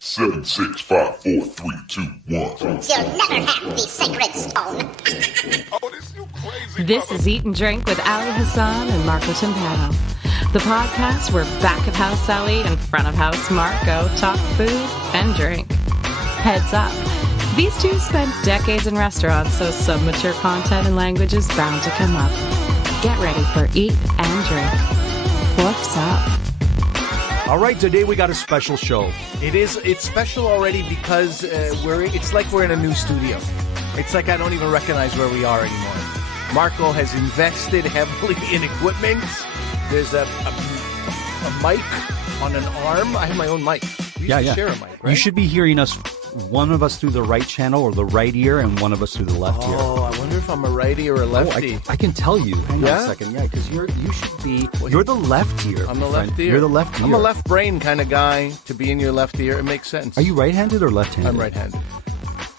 7, 6, 5, 4, 3, 2, 1. You'll never have the sacred stone. Oh, this you crazy. This is Eat and Drink with Ali Hassan and Marco Timpano, the podcast where back of house Ali and front of house Marco talk food and drink. Heads up, these two spent decades in restaurants, so some mature content and language is bound to come up. Get ready for Eat and Drink. What's up? All right, today we got a special show. It's special already because it's like we're in a new studio. It's like I don't even recognize where we are anymore. Marco has invested heavily in equipment. There's a mic on an arm. I have my own mic. We used to share a mic, right? You should be hearing us, one of us through the right channel or the right ear and one of us through the left ear. Oh, I wonder if I'm a righty or a lefty. I can tell you. Hang on a second. Yeah, because you're the left ear. I'm the left ear. You're the left ear. I'm a left brain kind of guy to be in your left ear. It makes sense. Are you right-handed or left-handed? I'm right-handed.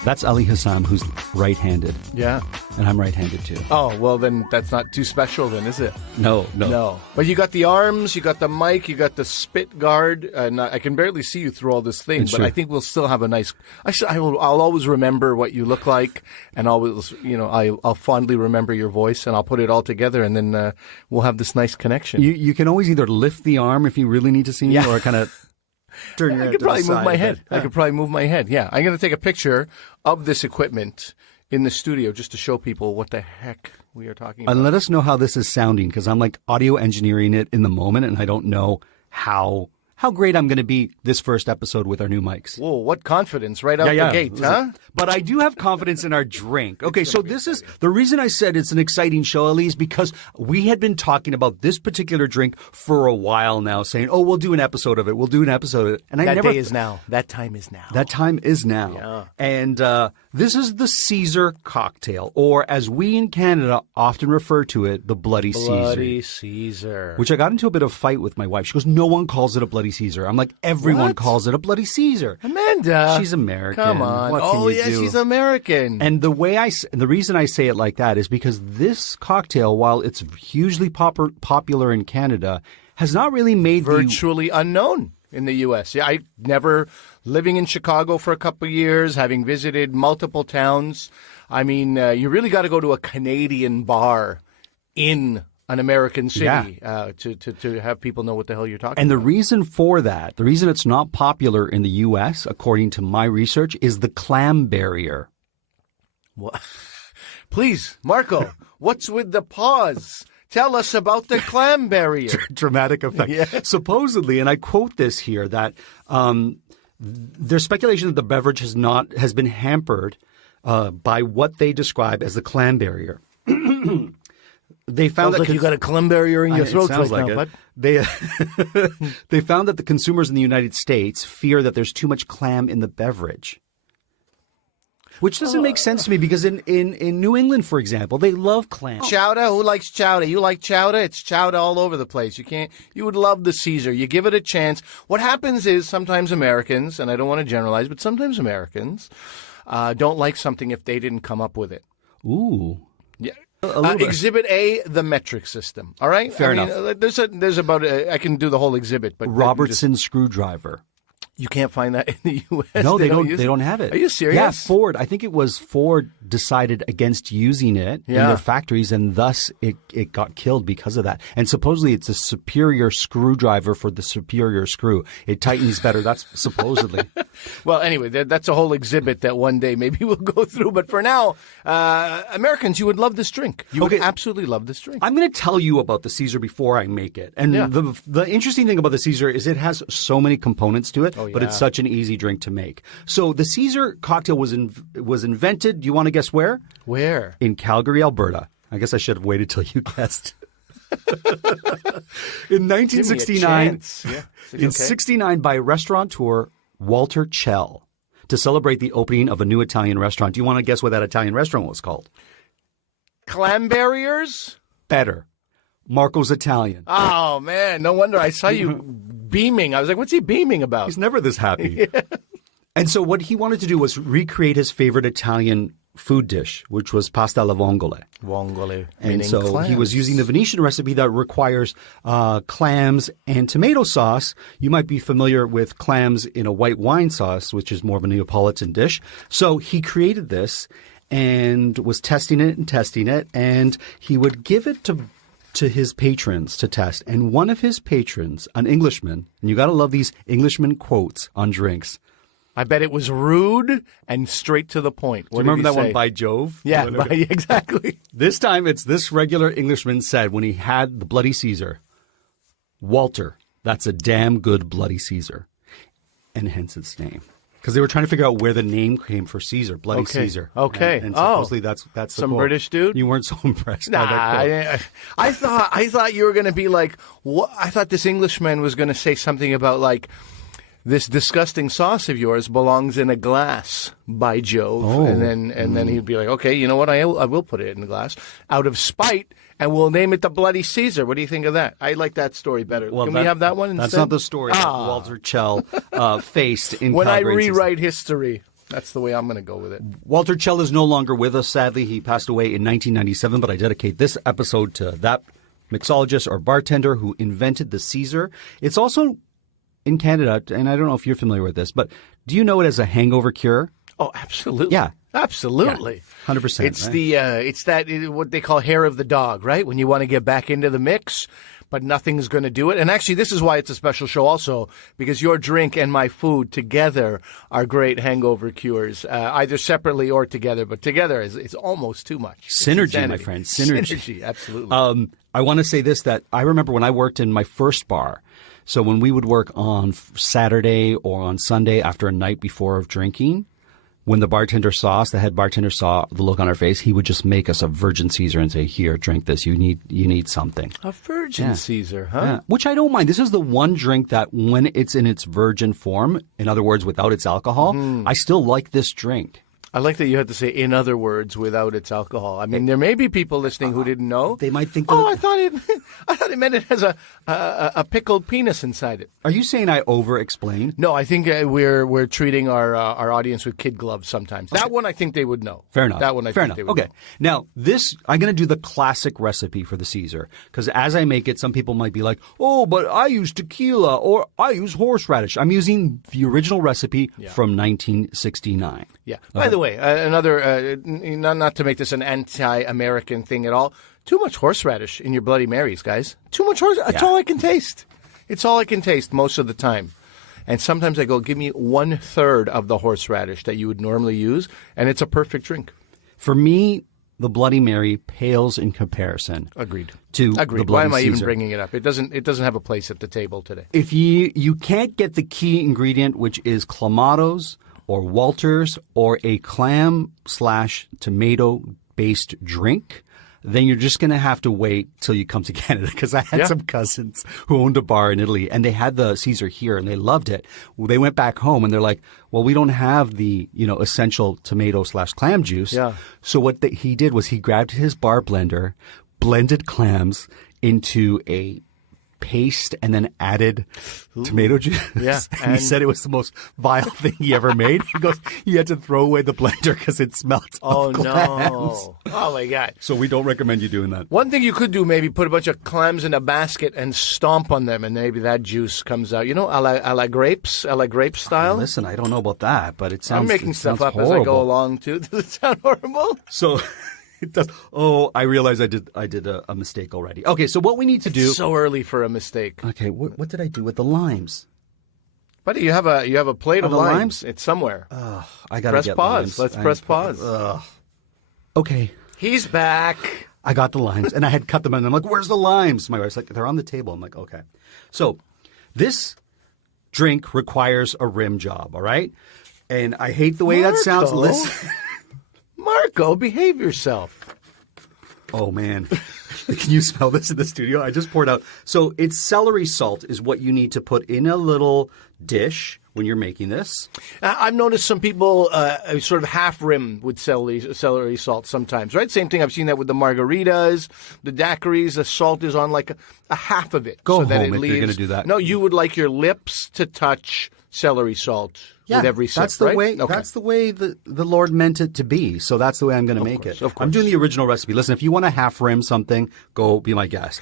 That's Ali Hassan, who's right-handed. Yeah. And I'm right-handed, too. Oh, well, then that's not too special then, is it? No. But you got the arms, you got the mic, you got the spit guard. I can barely see you through all this thing, but I think we'll still have a nice... I'll always remember what you look like, and always, I'll fondly remember your voice, and I'll put it all together, and then we'll have this nice connection. You can always either lift the arm if you really need to see me, or kind of... I could probably move my head. I could probably move my head. Yeah. I'm going to take a picture of this equipment in the studio just to show people what the heck we are talking about. And let us know how this is sounding, because I'm like audio engineering it in the moment, and I don't know how great I'm going to be this first episode with our new mics. Whoa, what confidence right out the gate, huh? But I do have confidence in our drink. Okay, so this is the reason I said it's an exciting show, Ali, is because we had been talking about this particular drink for a while now, saying, oh, we'll do an episode of it. We'll do an episode of it. And that day is now. That time is now. That time is now. Yeah. And this is the Caesar cocktail, or as we in Canada often refer to it, the Bloody Caesar. Bloody Caesar. Which I got into a bit of a fight with my wife. She goes, no one calls it a Bloody Caesar. I'm like, everyone calls it a Bloody Caesar. Amanda. She's American. Come on. What can you do? She's American. And the reason I say it like that is because this cocktail, while it's hugely popular in Canada, has not really made virtually unknown in the U.S. Yeah, I never living in Chicago for a couple of years, having visited multiple towns. I mean, you really got to go to a Canadian bar in an American city to have people know what the hell you're talking about. And the reason for that, the reason it's not popular in the U.S., according to my research, is the clam barrier. What? Please, Marco, what's with the pause? Tell us about the clam barrier. Dramatic effect. Yeah. Supposedly, and I quote this here, that there's speculation that the beverage has been hampered by what they describe as the clam barrier. They found that you got a clam barrier in your throat right now, bud. They found that the consumers in the United States fear that there's too much clam in the beverage. Which doesn't make sense to me, because in New England, for example, they love clam. Chowder? Who likes chowder? You like chowder? It's chowder all over the place. You would love the Caesar. You give it a chance. What happens is sometimes Americans, and I don't want to generalize, but sometimes Americans don't like something if they didn't come up with it. Ooh. Yeah. Exhibit A, the metric system. All right? Fair enough. There's about I can do the whole exhibit, but Robertson screwdriver. You can't find that in the U.S. No, they don't have it. Are you serious? Yeah, Ford. I think it was Ford decided against using it in their factories, and thus it got killed because of that. And supposedly it's a superior screwdriver for the superior screw. It tightens better. That's supposedly. Well, anyway, that's a whole exhibit that one day maybe we'll go through. But for now, Americans, you would love this drink. You would absolutely love this drink. I'm going to tell you about the Caesar before I make it. And the interesting thing about the Caesar is it has so many components to it. But it's such an easy drink to make. So the Caesar cocktail was invented. Do you want to guess where? Where? In Calgary, Alberta. I guess I should have waited till you guessed. In 1969, in 69, by restaurateur Walter Chell to celebrate the opening of a new Italian restaurant. Do you want to guess what that Italian restaurant was called? Clam barriers? Better. Marco's Italian. Oh, man. No wonder I saw you beaming. I was like, what's he beaming about? He's never this happy. And so what he wanted to do was recreate his favorite Italian food dish, which was pasta alla vongole. Vongole. And so he was using the Venetian recipe that requires clams and tomato sauce. You might be familiar with clams in a white wine sauce, which is more of a Neapolitan dish. So he created this and was testing it, and he would give it to his patrons to test. And one of his patrons, an Englishman, and you got to love these Englishman quotes on drinks. I bet it was rude and straight to the point. Do you remember that one, by Jove? Yeah, exactly. This time it's this regular Englishman said when he had the Bloody Caesar, Walter, that's a damn good Bloody Caesar. And hence its name. Because they were trying to figure out where the name came for Caesar, Bloody Caesar. Okay. And supposedly that's some British dude. You weren't so impressed. Nah, by that quote. I thought you were going to be like, what? I thought this Englishman was going to say something about like, this disgusting sauce of yours belongs in a glass, by Jove. Oh. And then he'd be like, okay, you know what? I will put it in the glass out of spite, and we'll name it the Bloody Caesar. What do you think of that? I like that story better. Well, Can we have that one instead? That's not the story that Walter Chell faced in when Calgary. I rewrite history. That's the way I'm going to go with it. Walter Chell is no longer with us, sadly. He passed away in 1997, but I dedicate this episode to that mixologist or bartender who invented the Caesar. It's also in Canada, and I don't know if you're familiar with this, but do you know it as a hangover cure? Oh, absolutely. Yeah. Absolutely. Yeah, 100%. It's right? what they call hair of the dog, right? When you want to get back into the mix, but nothing's going to do it. And actually, this is why it's a special show also, because your drink and my food together are great hangover cures, either separately or together. But together it's almost too much. Synergy, my friend. Synergy, absolutely. I want to say this, that I remember when I worked in my first bar. So when we would work on Saturday or on Sunday after a night before of drinking, when the head bartender saw the look on our face, he would just make us a virgin Caesar and say, here, drink this. You need something. A virgin Caesar, huh? Yeah. Which I don't mind. This is the one drink that when it's in its virgin form, in other words, without its alcohol, I still like this drink. I like that you had to say, in other words, without its alcohol. I mean, there may be people listening who didn't know. They might think that. Oh, I thought it meant it has a pickled penis inside it. Are you saying I over-explain? No, I think we're treating our audience with kid gloves sometimes. That one I think they would know. Fair enough. That one I think they would know. Okay. Now, I'm going to do the classic recipe for the Caesar. Because as I make it, some people might be like, oh, but I use tequila or I use horseradish. I'm using the original recipe from 1969. Yeah. By the way, another, not to make this an anti-American thing at all, too much horseradish in your Bloody Marys, guys. Too much horseradish. That's all I can taste. It's all I can taste most of the time. And sometimes I go, give me 1/3 of the horseradish that you would normally use, and it's a perfect drink. For me, the Bloody Mary pales in comparison. Agreed. To the Bloody Why am I Caesar. even bringing it up? It doesn't have a place at the table today. If you can't get the key ingredient, which is Clamatos or Walters or a clam/tomato-based drink, then you're just going to have to wait till you come to Canada. Because I had some cousins who owned a bar in Italy, and they had the Caesar here, and they loved it. Well, they went back home, and they're like, well, we don't have the essential tomato/clam juice. Yeah. So what he did was he grabbed his bar blender, blended clams into a paste, and then added tomato juice. Yeah, and he said it was the most vile thing he ever made. He goes, he had to throw away the blender because it smelled of clams. No. Oh, my God. So we don't recommend you doing that. One thing you could do, maybe put a bunch of clams in a basket and stomp on them, and maybe that juice comes out. You know, a la grape style? Listen, I don't know about that, but it sounds I'm making stuff up horrible. as I go along, too. Does it sound horrible? So it does. Oh, I realized I did a mistake already. Okay, so what we need to do. So early for a mistake. Okay, what did I do with the limes? Buddy, you have a plate of limes. It's somewhere. I gotta press get pause. limes. Let's press pause. Okay. He's back. I got the limes, and I had cut them, and I'm like, where's the limes? My wife's like, they're on the table. I'm like, okay. So this drink requires a rim job, all right? And I hate the way that sounds. Listen. Marco, behave yourself. Oh, man. Can you smell this in the studio? I just poured out. So it's celery salt is what you need to put in a little dish when you're making this. I've noticed some people sort of half rim with celery salt sometimes, right? Same thing. I've seen that with the margaritas, the daiquiris. The salt is on like a half of it. Go so that home it if leaves, you're going to do that. No, you would like your lips to touch celery salt with every sip, that's the right? way. Okay. That's the way the Lord meant it to be. So that's the way I'm going to make it. Of course. I'm doing the original recipe. Listen, if you want to half rim something, go be my guest.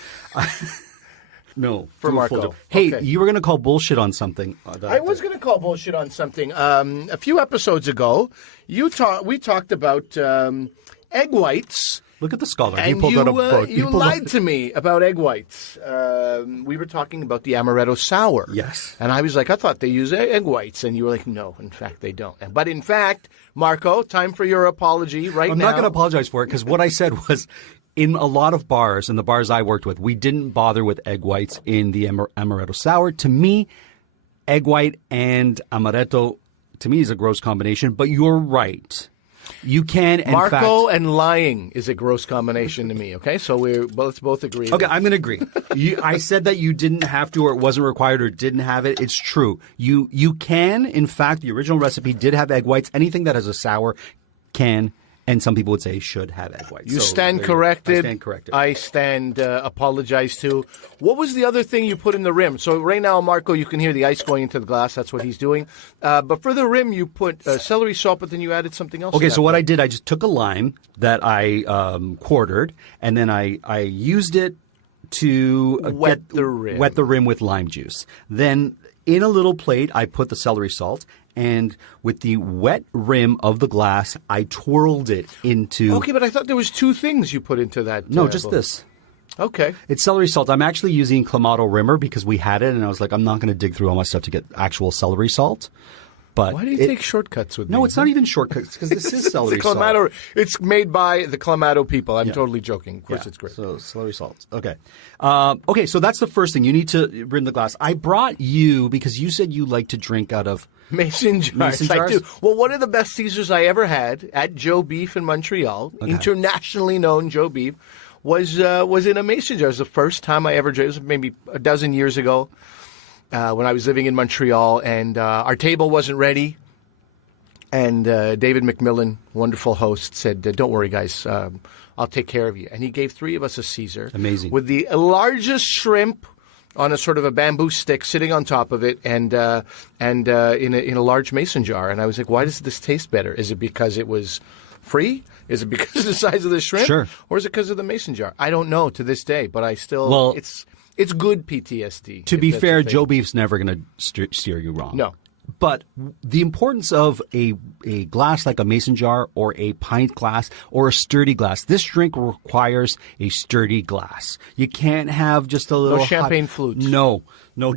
No, For do a full Marco. job. Hey, Okay. you were going to call bullshit on something. I was going to call bullshit on something. A few episodes ago, we talked about egg whites. Look at the scholar. He And pulled out a book. you lied to me about egg whites. We were talking about the amaretto sour. Yes. And I was like, I thought they use egg whites. And you were like, no, in fact, they don't. But in fact, Marco, time for your apology right I'm now. not going to apologize for it because what I said was in a lot of bars, in the bars I worked with, we didn't bother with egg whites in the amaretto sour. To me, egg white and amaretto, to me, is a gross combination. But you're right. You can, in Marco fact, and lying is a gross combination to me, okay? So let's both agree. Okay, I'm going to agree. I said that you didn't have to or it wasn't required or didn't have it. It's true. You can, in fact, the original recipe did have egg whites. Anything that has a sour can, and some people would say should have egg whites. You So stand there corrected. I stand corrected. I stand apologized to. What was the other thing you put in the rim? So right now, Marco, you can hear the ice going into the glass. That's what he's doing. But for the rim, you put celery salt, but then you added something else. Okay, so what I did, I just took a lime that I quartered, and then I used it to Wet the rim with lime juice. Then in a little plate, I put the celery salt, and with the wet rim of the glass, I twirled it into. Okay, but I thought there was two things you put into that. No, just this. Okay. It's celery salt. I'm actually using Clamato rimmer because we had it, and I was like, I'm not going to dig through all my stuff to get actual celery salt. But why do you take shortcuts with me? No, it's not even shortcuts because this is celery It's a Clamato. salt. It's made by the Clamato people. I'm totally joking. Of course, it's great. So celery salt. Okay. Okay, so that's the first thing. You need to rim the glass. I brought you because you said you like to drink out of Mason jars. Mason jars? I do. Well, one of the best Caesars I ever had at Joe Beef in Montreal, internationally known Joe Beef, was in a Mason jar. It was the first time I ever drank. It was maybe a dozen years ago when I was living in Montreal, and our table wasn't ready. And David McMillan, wonderful host, said, "Don't worry, guys, I'll take care of you." And he gave three of us a Caesar. Amazing. With the largest shrimp on a sort of a bamboo stick sitting on top of it, and in a large mason jar. And I was like, "Why does this taste better? Is it because it was free? Is it because of the size of the shrimp? Sure. Or is it because of the mason jar?" I don't know to this day, but I still it's good PTSD. To be fair, Joe Beef's never going to steer you wrong. No. But the importance of a glass like a mason jar or a pint glass or a sturdy glass, this drink requires a sturdy glass. You can't have just a little champagne flutes. No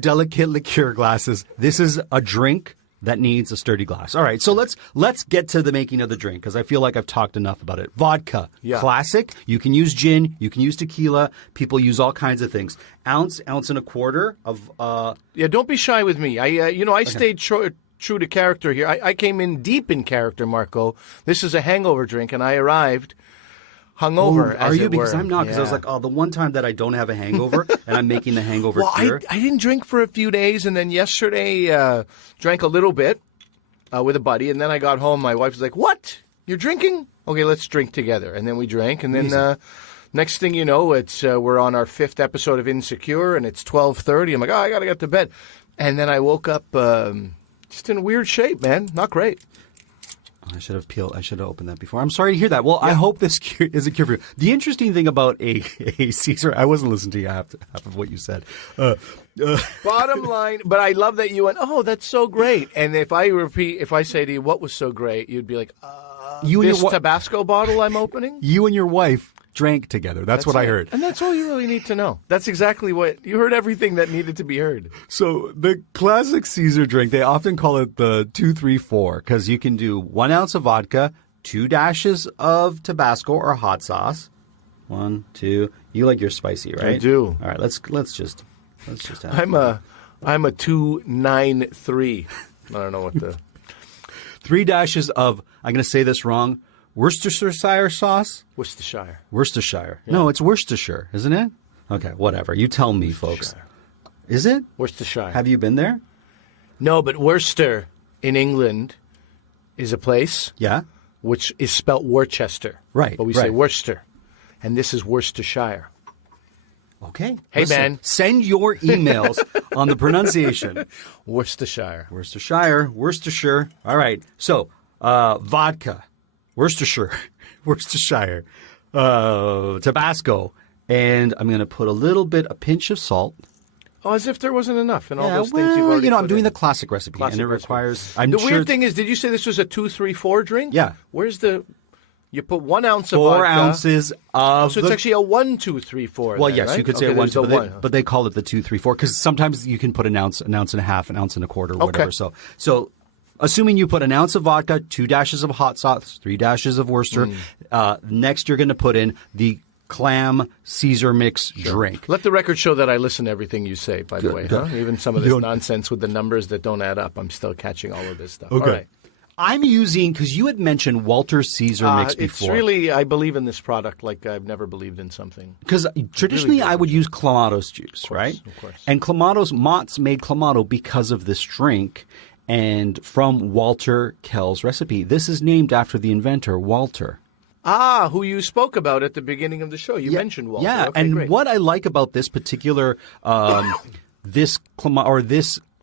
delicate liqueur glasses. This is a drink that needs a sturdy glass. All right, so let's get to the making of the drink because I feel like I've talked enough about it. Vodka, classic. You can use gin. You can use tequila. People use all kinds of things. Ounce and a quarter of. Don't be shy with me. I stayed true to character here. I came in deep in character, Marco. This is a hangover drink, and I arrived hungover. Are you? Because were. I'm not. Because I was like, the one time that I don't have a hangover and I'm making the hangover cure. I didn't drink for a few days, and then yesterday drank a little bit with a buddy, and then I got home. My wife was like, "What? You're drinking? Okay, let's drink together." And then we drank, and then next thing you know, it's we're on our 5th episode of Insecure, and it's 12:30. I'm like, I gotta get to bed, and then I woke up just in a weird shape, man. Not great. I should have opened that before. I'm sorry to hear that. Well, I hope this is a cure for you. The interesting thing about a Caesar, I wasn't listening to you half of what you said. Bottom line, but I love that you went, "Oh, that's so great." And if I say to you, "What was so great?" You'd be like, "This Tabasco bottle I'm opening." You and your wife drank together. That's what I heard. And that's all you really need to know. That's exactly what you heard. Everything that needed to be heard. So the classic Caesar drink, they often call it the 2-3-4 because you can do 1 ounce of vodka, 2 dashes of Tabasco or hot sauce. 1, 2. You like your spicy, right? I do. All right, let's just have I'm a 293. I don't know what the 3 dashes of. I'm going to say this wrong. Worcestershire sauce? Worcestershire. Worcestershire. Yeah. No, it's Worcestershire, isn't it? Okay, whatever. You tell me, folks. Is it? Worcestershire. Have you been there? No, but Worcester in England is a place. Yeah. Which is spelt Worcester. Right. But we say Worcester. And this is Worcestershire. Okay. Hey, man. Send your emails on the pronunciation. Worcestershire. Worcestershire. All right. So, vodka, Worcestershire, Tabasco, and I'm going to put a pinch of salt. Oh, as if there wasn't enough and all those things you've already I'm doing in. The classic recipe, and it requires... Weird thing is, did you say this was a 2-3-4 drink? Yeah. Where's the... You put 1 ounce of 4 vodka. ounces of... So it's actually a 1-2-3-4. Well, then, yes, right? you could say okay, a 1, so but they call it the 2-3-4 because sometimes you can put an ounce and a half, an ounce and a quarter, whatever. So assuming you put an ounce of vodka, 2 dashes of hot sauce, 3 dashes of Worcester, next you're going to put in the clam Caesar mix drink. Let the record show that I listen to everything you say, by the way. Huh? Even some of this nonsense with the numbers that don't add up, I'm still catching all of this stuff. Okay. All right. I'm using, because you had mentioned Walter Caesar mix before. It's really, I believe in this product like I've never believed in something. Because traditionally really I would use Clamato's juice, right? Of course. And Mott's made Clamato because of this drink and from Walter Kell's recipe. This is named after the inventor, Walter. Who you spoke about at the beginning of the show. You mentioned Walter. Yeah, okay, and great. what I like about this particular, this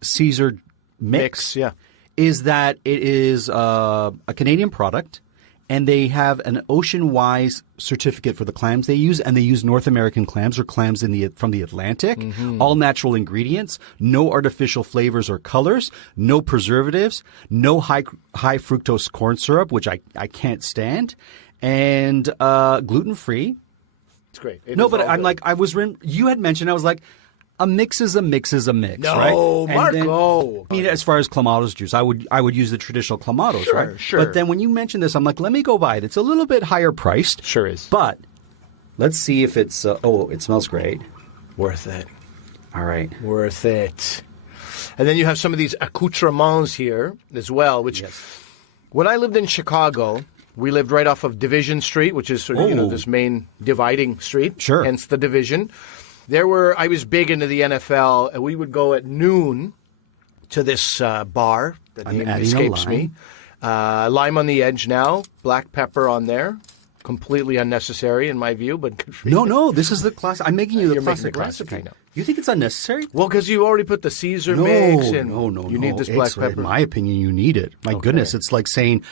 Caesar mix yeah. is that it is a Canadian product, and they have an ocean-wise certificate for the clams they use, and they use North American clams or clams from the Atlantic, all natural ingredients, no artificial flavors or colors, no preservatives, no high fructose corn syrup, which I can't stand, and gluten-free. It's great. You had mentioned, I was like, a mix is a mix is a mix, right? No, Marco. As far as Clamato's juice, I would use the traditional Clamatos, right? Sure. But then when you mentioned this, I'm like, let me go buy it. It's a little bit higher priced. Sure is. But let's see if it's, it smells great. Worth it. All right. Worth it. And then you have some of these accoutrements here as well, which when I lived in Chicago, we lived right off of Division Street, which is sort of, this main dividing street. Sure. Hence the Division. I was big into the NFL, and we would go at noon to this bar. The name escapes me. Lime on the edge now, black pepper on there. Completely unnecessary in my view, but good for you. No, this is the classic. I'm making you the You're making classic the classic, recipe. I know. You think it's unnecessary? Well, because you already put the Caesar mix in. No. You need this black pepper. In my opinion, you need it. My goodness, it's like saying...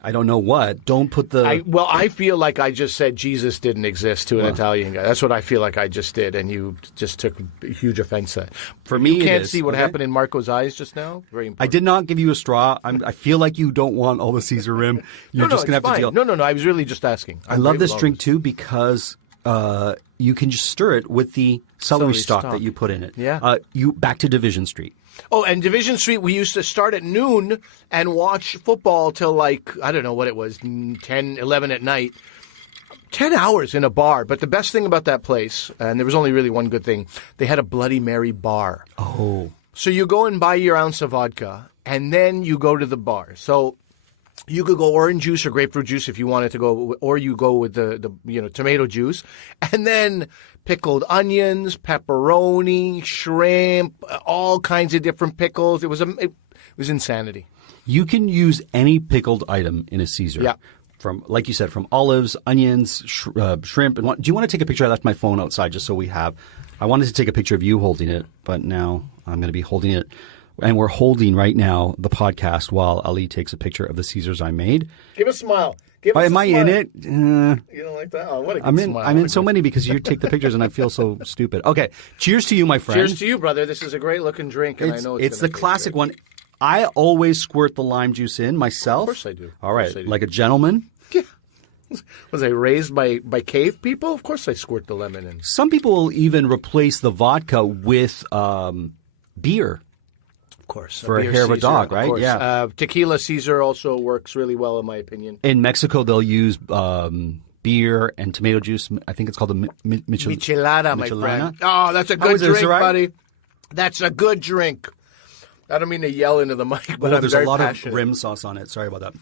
I don't know what. Don't put the... I feel like I just said Jesus didn't exist to an Italian guy. That's what I feel like I just did, and you just took huge offense to that. For me, you can't see what happened in Marco's eyes just now? Very important. I did not give you a straw. I feel like you don't want all the Caesar rim. You're just going to have to deal... No, I was really just asking. I love this drink, too, because you can just stir it with the celery stalk that you put in it. Yeah. Back to Division Street. Oh, and Division Street, we used to start at noon and watch football till I don't know what it was, 10, 11 at night. 10 hours in a bar. But the best thing about that place, and there was only really one good thing, they had a Bloody Mary bar. Oh. So you go and buy your ounce of vodka, and then you go to the bar. So you could go orange juice or grapefruit juice if you wanted to go, or you go with the tomato juice, and then pickled onions, pepperoni, shrimp, all kinds of different pickles. It was insanity. You can use any pickled item in a Caesar. Yeah. From, like you said, from olives, onions, shrimp. And do you want to take a picture? I left my phone outside just so we have. I wanted to take a picture of you holding it, but now I'm going to be holding it. And we're holding right now the podcast while Ali takes a picture of the Caesars I made. Give a smile. Am I in it? You don't like that? Oh, what a good smile. I'm in so many because you take the pictures and I feel so stupid. Okay. Cheers to you, my friend. Cheers to you, brother. This is a great looking drink, and I know it's the classic one. I always squirt the lime juice in myself. Of course I do. All right. Like a gentleman. Yeah. Was I raised by cave people? Of course I squirt the lemon in. Some people will even replace the vodka with beer. Of course. For a hair of a dog, right? Course. Yeah. Tequila Caesar also works really well, in my opinion. In Mexico, they'll use beer and tomato juice. I think it's called a michelada, my friend. Oh, that's a good drink, buddy. That's a good drink. I don't mean to yell into the mic, but I'm there's very a lot passionate. of rim sauce on it. Sorry about that.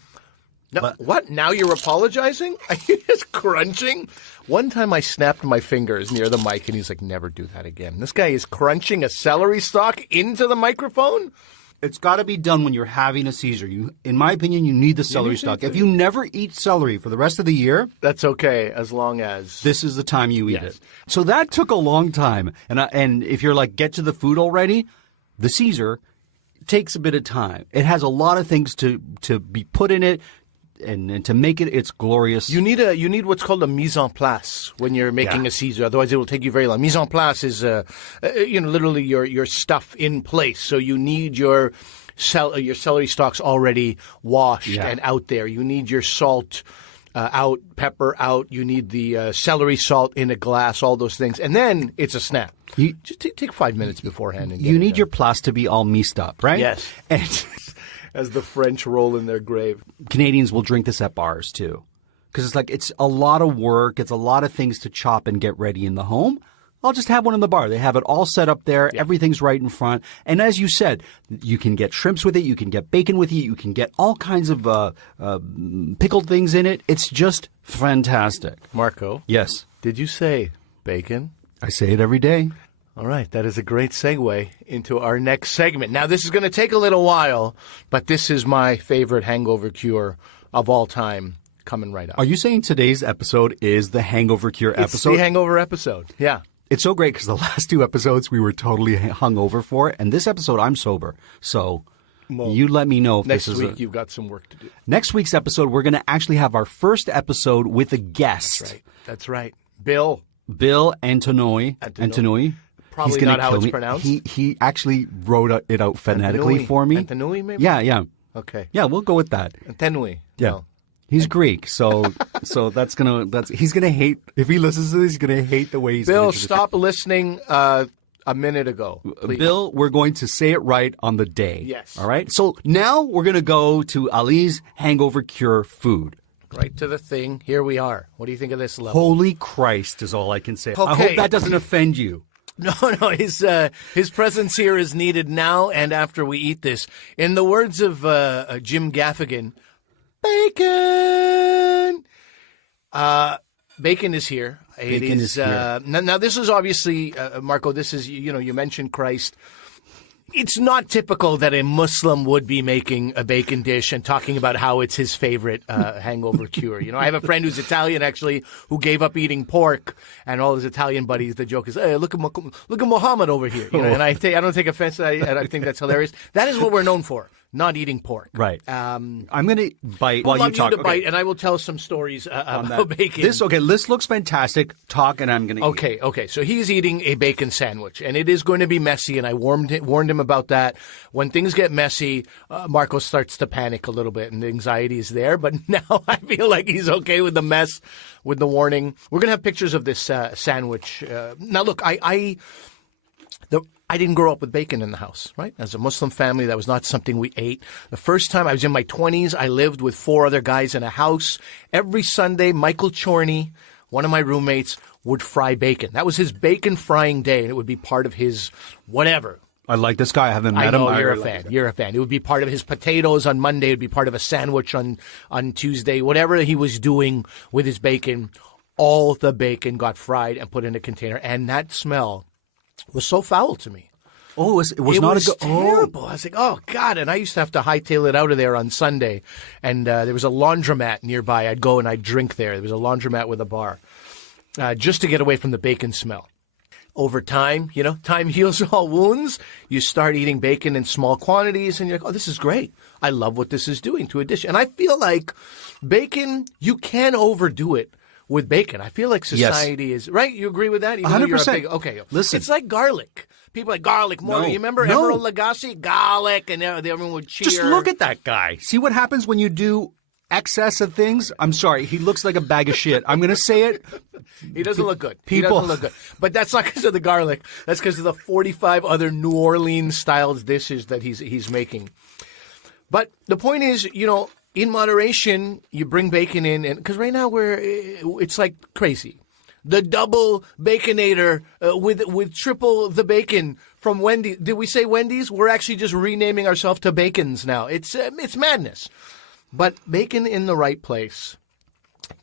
No, what? Now you're apologizing? Are you just crunching? One time I snapped my fingers near the mic, and he's like, never do that again. This guy is crunching a celery stalk into the microphone? It's got to be done when you're having a Caesar. In my opinion, you need the celery stalk. If you never eat celery for the rest of the year, that's okay as long as this is the time you eat it. So that took a long time. And if you're like, get to the food already, the Caesar takes a bit of time. It has a lot of things to be put in it. And to make it, it's glorious. You need what's called a mise en place when you're making a Caesar. Otherwise, it will take you very long. Mise en place is, literally your stuff in place. So you need your celery stalks already washed and out there. You need your salt out, pepper out. You need the celery salt in a glass. All those things, and then it's a snap. You just take 5 minutes beforehand. And you need your place to be all messed up, right? Yes. And as the French roll in their grave. Canadians will drink this at bars, too. Because it's a lot of work. It's a lot of things to chop and get ready in the home. I'll just have one in the bar. They have it all set up there. Yeah. Everything's right in front. And as you said, you can get shrimps with it. You can get bacon with it. You can get all kinds of pickled things in it. It's just fantastic. Marco? Yes? Did you say bacon? I say it every day. All right, that is a great segue into our next segment. Now, this is going to take a little while, but this is my favorite hangover cure of all time coming right up. Are you saying today's episode is the hangover cure episode? It's the hangover episode, yeah. It's so great because the last two episodes we were totally hungover for, and this episode I'm sober. So you let me know if next this is week you've got some work to do. Next week's episode, we're going to actually have our first episode with a guest. That's right. Bill Antonoi. Probably not how it's pronounced. He actually wrote it out phonetically for me. Antonoi, maybe? Yeah. Okay. Yeah, we'll go with that. Antonoi. Yeah. No. He's Greek, so he's gonna hate if he listens to this. He's gonna hate the way he's. Bill, stop listening a minute ago, please. Bill, we're going to say it right on the day. Yes. All right. So now we're gonna go to Ali's hangover cure food. Right to the thing. Here we are. What do you think of this level? Holy Christ is all I can say. Okay. I hope that doesn't offend you. No, his presence here is needed now and after we eat this. In the words of Jim Gaffigan, bacon! Bacon is here. Bacon is here. Now, this is obviously, Marco, this is, you mentioned Christ. It's not typical that a Muslim would be making a bacon dish and talking about how it's his favorite hangover cure. I have a friend who's Italian, actually, who gave up eating pork, and all his Italian buddies, the joke is, hey, look at Muhammad over here. And I don't take offense to that, and I think that's hilarious. That is what we're known for. Not eating pork. Right. I'm going to bite while you talk. You to bite, and I will tell some stories about bacon. This looks fantastic. Talk, and I'm going to eat. Okay. So he's eating a bacon sandwich, and it is going to be messy, and I warned him about that. When things get messy, Marco starts to panic a little bit, and the anxiety is there. But now I feel like he's okay with the mess, with the warning. We're going to have pictures of this sandwich. Now, look, I didn't grow up with bacon in the house, right? As a Muslim family, that was not something we ate. The first time I was in my 20s, I lived with 4 other guys in a house. Every Sunday, Michael Chorney, one of my roommates, would fry bacon. That was his bacon frying day, and it would be part of his whatever. I like this guy. I haven't met him. You're a fan. You're a fan. It would be part of his potatoes on Monday. It would be part of a sandwich on Tuesday. Whatever he was doing with his bacon, all the bacon got fried and put in a container, and that smell was so foul to me. Oh, it was terrible. I was like, oh, God. And I used to have to hightail it out of there on Sunday. And there was a laundromat nearby. I'd go and I'd drink there. There was a laundromat with a bar just to get away from the bacon smell. Over time, time heals all wounds. You start eating bacon in small quantities and you're like, oh, this is great. I love what this is doing to a dish. And I feel like bacon, you can overdo it with bacon. I feel like society is, right? You agree with that? 100%. Okay. Listen. It's like garlic. People like garlic more. You remember Emeril Lagasse? Garlic, and everyone would cheer. Just look at that guy. See what happens when you do excess of things? I'm sorry. He looks like a bag of shit. I'm going to say it. He doesn't look good. He doesn't look good. But that's not because of the garlic. That's because of the 45 other New Orleans-style dishes that he's making. But the point is, in moderation, you bring bacon in, and because right now it's like crazy. The double baconator with triple the bacon from Wendy's. Did we say Wendy's? We're actually just renaming ourselves to Bacons now. It's madness. But bacon in the right place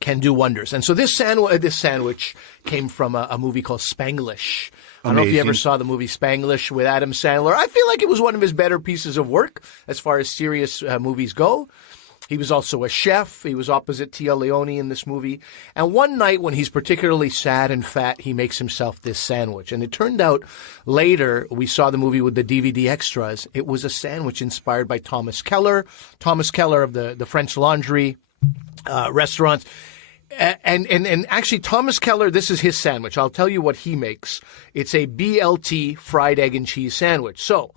can do wonders. And so this sandwich came from a movie called Spanglish I don't know if you ever saw the movie Spanglish with Adam Sandler. I feel like it was one of his better pieces of work as far as serious movies go. He was also a chef. He was opposite Tia Leone in this movie. And one night when he's particularly sad and fat, he makes himself this sandwich. And it turned out later, we saw the movie with the DVD extras. It was a sandwich inspired by Thomas Keller of the French Laundry restaurants. And actually, Thomas Keller, this is his sandwich. I'll tell you what he makes. It's a BLT fried egg and cheese sandwich. So,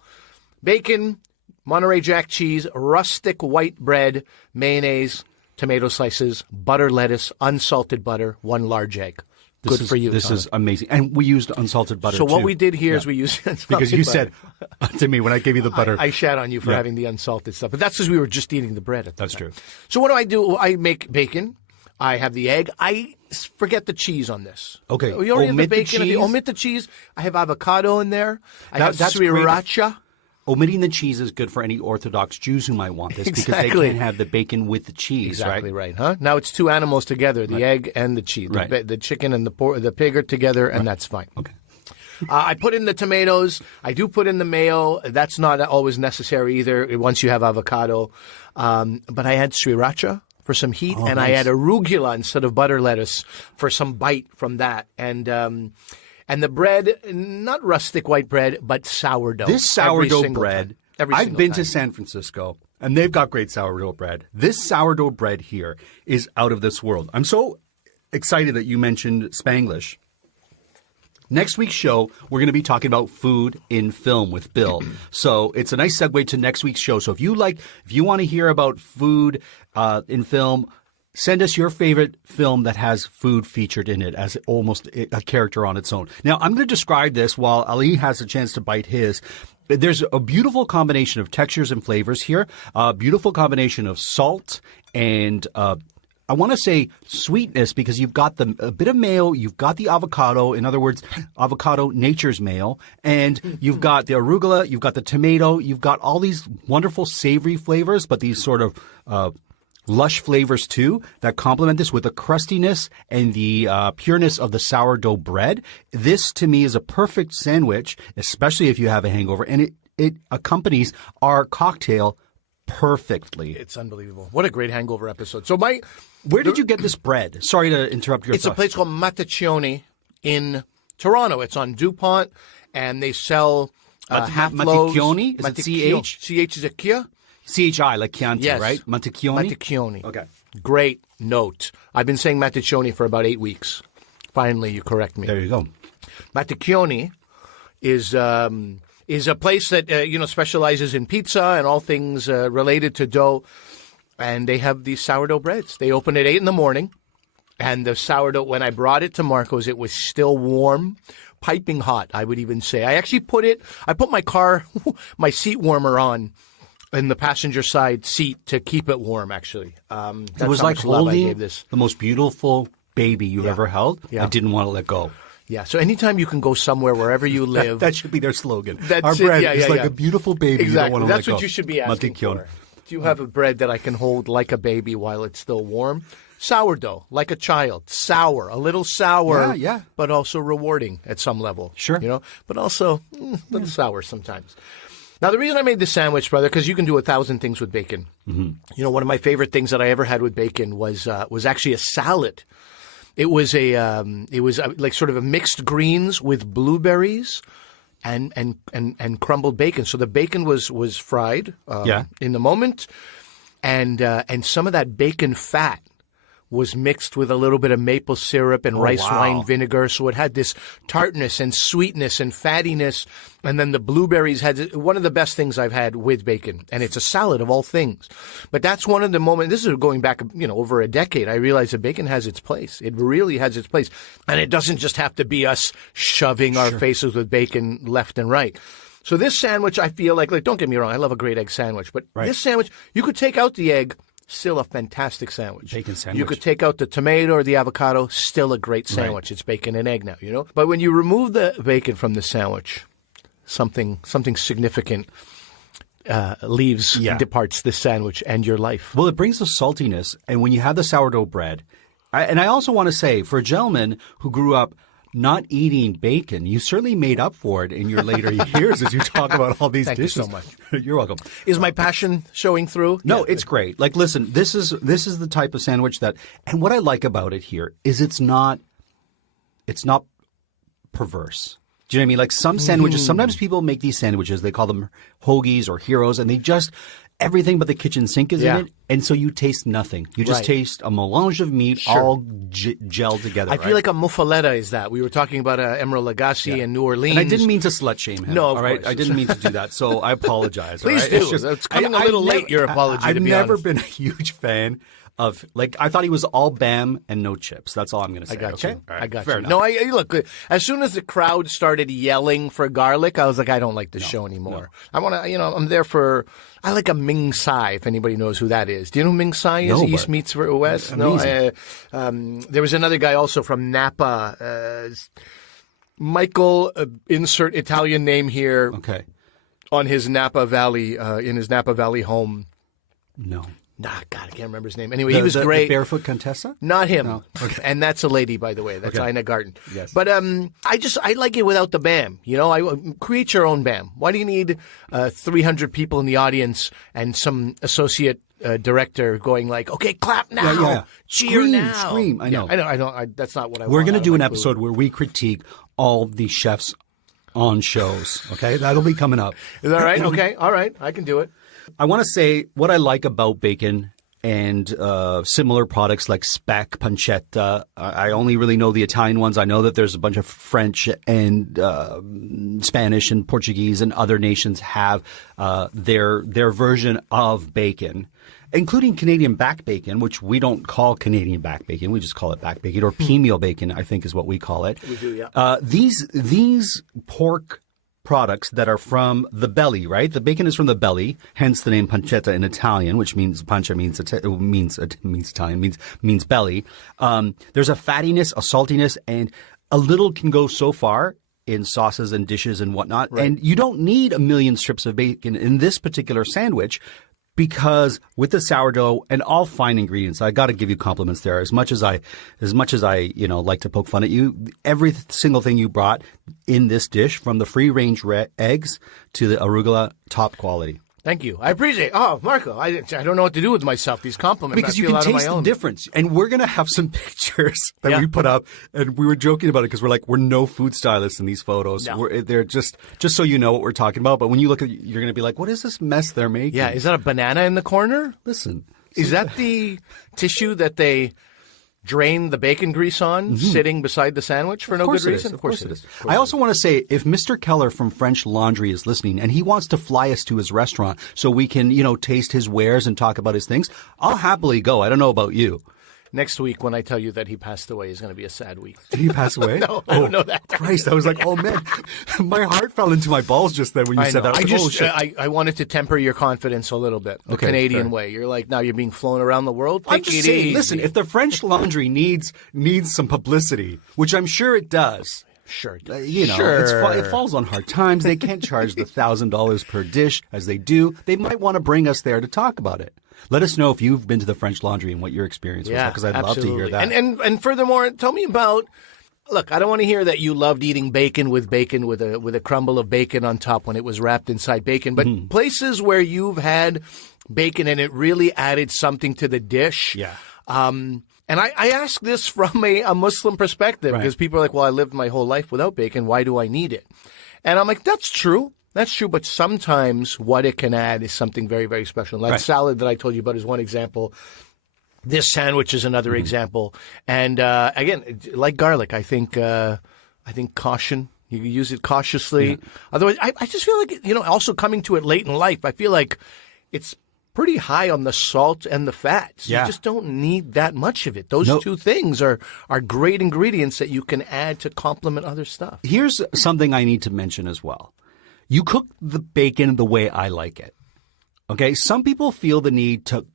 bacon, Monterey Jack cheese, rustic white bread, mayonnaise, tomato slices, butter, lettuce, unsalted butter, 1 large egg. Good for you. This is amazing. And we used unsalted butter, So what too. we did here is we used unsalted because you butter. said to me when I gave you the butter. I shat on you for having the unsalted stuff. But that's because we were just eating the bread at the That's time. true. So what do? I make bacon. I have the egg. I forget the cheese on this. Okay. You already have the Omit the bacon. If you cheese? omit the cheese, I have avocado in there. I have That's great. sriracha. Omitting the cheese is good for any Orthodox Jews who might want this because Exactly. they can't have the bacon with the cheese, Exactly right? right, huh? Now it's 2 animals together, the egg and the cheese. Right. The chicken and the pig are together, and that's fine. Okay. I put in the tomatoes. I do put in the mayo. That's not always necessary either once you have avocado. But I add sriracha for some heat, and nice. I add arugula instead of butter lettuce for some bite from that. And the bread, not rustic white bread, but sourdough. This sourdough bread, I've been to time. San Francisco, and they've got great sourdough bread. This sourdough bread here is out of this world. I'm so excited that you mentioned Spanglish. Next week's show, we're going to be talking about food in film with Bill. So it's a nice segue to next week's show. So if you want to hear about food in film, send us your favorite film that has food featured in it as almost a character on its own. Now, I'm going to describe this while Ali has a chance to bite his. There's a beautiful combination of textures and flavors here, a beautiful combination of salt and I want to say sweetness because you've got a bit of mayo, you've got the avocado, in other words, avocado, nature's mayo, and you've got the arugula, you've got the tomato, you've got all these wonderful savory flavors, but these sort of lush flavors too that complement this with the crustiness and the pureness of the sourdough bread. This to me is a perfect sandwich, especially if you have a hangover, and it accompanies our cocktail perfectly. It's unbelievable. What a great hangover episode. So Where did you get this bread? Sorry to interrupt your It's a place called Mataccioni in Toronto. It's on DuPont, and they sell half loaves. Mataccioni? Is it CH? CH is a Kia? CHI, like Chianti, Yes. right? Mataccioni? Mataccioni. Okay. Great note. I've been saying Mataccioni for about 8 weeks. Finally, you correct me. There you go. Mataccioni is a place that specializes in pizza and all things related to dough. And they have these sourdough breads. They open at 8 in the morning. And the sourdough, when I brought it to Marco's, it was still warm, piping hot, I would even say. I put my seat warmer on in the passenger side seat to keep it warm, actually. It was like holding the most beautiful baby you've ever held. Yeah. I didn't want to let go. Yeah, so anytime you can go somewhere, wherever you live. That should be their slogan. That's Our bread it. is like a beautiful baby you don't want to let That's go. what you should be asking Mataccioni. for. Do you have a bread that I can hold like a baby while it's still warm? Sourdough, like a child. Sour, a little sour, Yeah. but also rewarding at some level. Sure. But also a little sour sometimes. Now, the reason I made this sandwich, brother, because you can do 1,000 things with bacon. Mm-hmm. One of my favorite things that I ever had with bacon was actually a salad. It was like sort of a mixed greens with blueberries and crumbled bacon. So the bacon was fried in the moment, and some of that bacon fat was mixed with a little bit of maple syrup and rice wine vinegar. So it had this tartness and sweetness and fattiness. And then the blueberries had one of the best things I've had with bacon. And it's a salad of all things. But that's one of the moments, this is going back, over a decade. I realized that bacon has its place. It really has its place. And it doesn't just have to be us shoving our faces with bacon left and right. So this sandwich, I feel like don't get me wrong, I love a great egg sandwich. But this sandwich, you could take out the egg, still a fantastic sandwich. Bacon sandwich. You could take out the tomato or the avocado, still a great sandwich. Right. It's bacon and egg now, But when you remove the bacon from the sandwich, something significant departs this sandwich and your life. Well, it brings the saltiness, and when you have the sourdough bread, and I also want to say, for a gentleman who grew up not eating bacon, you certainly made up for it in your later years as you talk about all these Thank dishes. you so much. You're welcome. Is my passion showing through? No, it's great. Like, listen, this is the type of sandwich that, and what I like about it here is it's not perverse. Do you know what I mean? Like some sandwiches, sometimes people make these sandwiches, they call them hoagies or heroes, and they just, everything but the kitchen sink is in it, and so you taste nothing. You just taste a melange of meat all gelled together. I feel like a muffaletta is that. We were talking about Emeril Lagasse in New Orleans. And I didn't mean to slut shame him. No, all right? course. I didn't mean to do that, so I apologize. Please all right? do. It's coming a little late, your apology, I've to be never honest. been a huge fan of, like, I thought he was all Bam and no chips. That's all I'm going to say. I got okay? you. All right. I got Fair you. enough. No, I look. As soon as the crowd started yelling for garlic, I was like, I don't like this show anymore. I want to, I'm there for. I like a Ming Tsai. If anybody knows who that is, do you know who Ming Tsai is? No, East meets West. Amazing. No, there was another guy also from Napa. Michael, insert Italian name here. Okay. On his Napa Valley, in his Napa Valley home. No. Nah, God, I can't remember his name. Anyway, he was great. The Barefoot Contessa? Not him. No. Okay. And that's a lady, by the way. That's Ina Garten. Yes. But I like it without the BAM. Create your own BAM. Why do you need 300 people in the audience and some associate director going like, okay, clap now. Yeah. Cheer Scream, now. scream. I know. I don't. That's not what I want. We're going to out do of an my episode food. where we critique all the chefs on shows. Okay? That'll be coming up. Is that right? Okay. All right. I can do it. I want to say what I like about bacon and similar products like speck, pancetta. I only really know the Italian ones. I know that there's a bunch of French and Spanish and Portuguese and other nations have their version of bacon, including Canadian back bacon, which we don't call Canadian back bacon. We just call it back bacon, or pea bacon, I think is what we call it. We do, yeah. These pork products that are from the belly, right? The bacon is from the belly, hence the name pancetta in Italian, which means pancia means Italian, means belly. There's a fattiness, a saltiness, and a little can go so far in sauces and dishes and whatnot. Right. And you don't need a million strips of bacon in this particular sandwich, because with the sourdough and all fine ingredients, I got to give you compliments there. As much as I like to poke fun at you, every single thing you brought in this dish, from the free range eggs to the arugula, top quality. Thank you. I appreciate it. Oh, Marco, I don't know what to do with myself. These compliments. Because I you feel can out of my taste the element. difference. And we're going to have some pictures that we put up. And we were joking about it because we're no food stylists in these photos. No. They're just so you know what we're talking about. But when you look at it, you're going to be like, what is this mess they're making? Yeah, is that a banana in the corner? Listen. Is that the tissue that they drain the bacon grease on, sitting beside the sandwich for no good reason? Of course it is. I also want to say, if Mr. Keller from French Laundry is listening and he wants to fly us to his restaurant so we can, taste his wares and talk about his things, I'll happily go. I don't know about you. Next week, when I tell you that he passed away, is going to be a sad week. Did he pass away? No, I don't know that. Christ, I was like, oh man, my heart fell into my balls just then when you said know. that. I was like, oh, shit. I wanted to temper your confidence a little bit, the Canadian fair. way. You're like, now you're being flown around the world. I'm Take just it saying, easy. listen, if the French Laundry needs some publicity, which I'm sure it does. Sure. It falls on hard times. They can't charge the $1,000 per dish as they do. They might want to bring us there to talk about it. Let us know if you've been to the French Laundry and what your experience was, because I'd love to hear that. And furthermore, tell me about. Look, I don't want to hear that you loved eating bacon with a crumble of bacon on top when it was wrapped inside bacon, but places where you've had bacon and it really added something to the dish. Yeah. And I ask this from a Muslim perspective, because people are like, well, I lived my whole life without bacon. Why do I need it? And I'm like, that's true. That's true, but sometimes what it can add is something very, very special. That salad that I told you about is one example. This sandwich is another example. And again, like garlic, I think caution. You use it cautiously. Yeah. Otherwise, I just feel like, also coming to it late in life, I feel like it's pretty high on the salt and the fats. Yeah. You just don't need that much of it. Those two things are great ingredients that you can add to complement other stuff. Here's something I need to mention as well. You cook the bacon the way I like it. Okay? Some people feel the need to